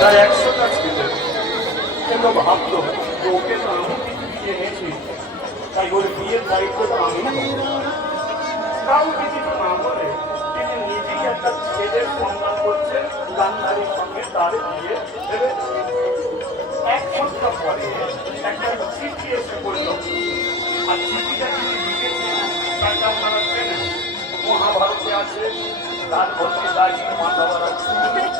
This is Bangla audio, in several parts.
তার একশোটা ছেলে কিন্তু ভাবতো যে ওকে তো আমি এনেছি। তাই ওর বিয়ের দায়িত্বটা আমি। কাউকে কিছু না বলে তিনি নিজেই একটা ছেলের সন্ধান করছেন, গান্ধারীর সঙ্গে তার বিয়ে এক সপ্তাহ পরে একটা চিঠি এসে পড়ল। আর চিঠিটা তিনি লিখেছেন তাকে আপনারা চেনেন। মহাভারতে আছে, তার প্রতি দায়ী মাতাবার আছে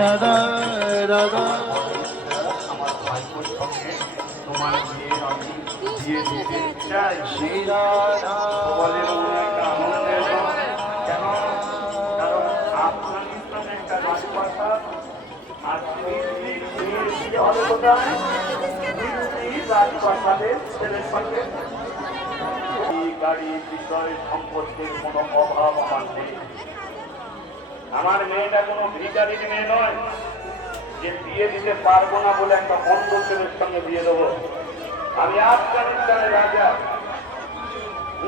রাধা রাধা। শ্রী রাধা রাজপ্রাসাদের ছেলের সঙ্গে গাড়ি বিষয় সম্পর্কে কোনো অভাব আমার নেই। আমার মেয়েটা কোনো ভিকারির মেয়ে নয়। যে বিয়ে দিতে পারব না বলে একটা ছেলের সঙ্গে বিয়ে দেবো। আমি আফগানিস্তানের রাজা।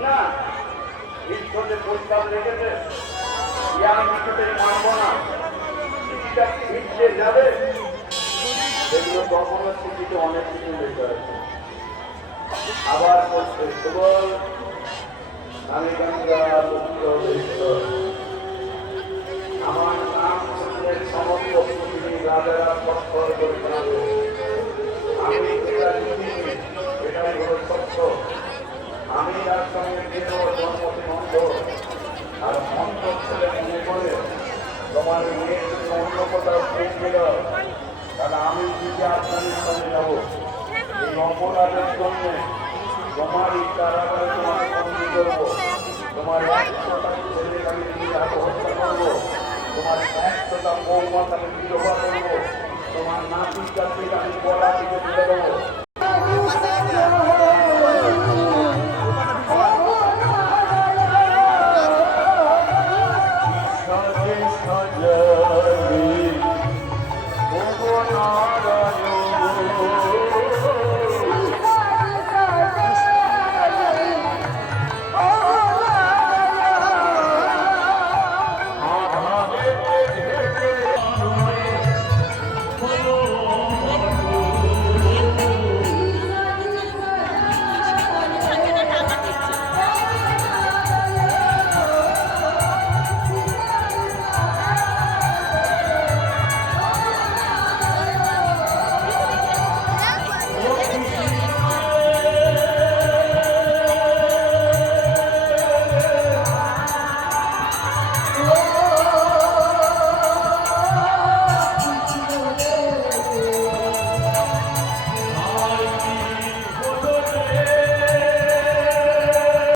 না বিশ্বতে প্রস্তাব রেখেছে ইয়ে আমি কিছুতেই মানবো না। যাবে। সেগুলো অনেক কিছু আবার আমি গঙ্গা আর ছেলে মনে করে তোমার মেয়ে অন্য কোথাও ঠিক গেল তাহলে আমি যদি সঙ্গে যাব এই অপরাধের জন্য তোমার এই কারাগারে তোমাকে বন্দি করব তোমার একশোটা ছেলে আমি নিজে আত্মহত্যা করব তোমার একশোটা বৌমা তাকে বিধবা করব তোমার নাতি জাতিকে আমি গলা থেকে দেবো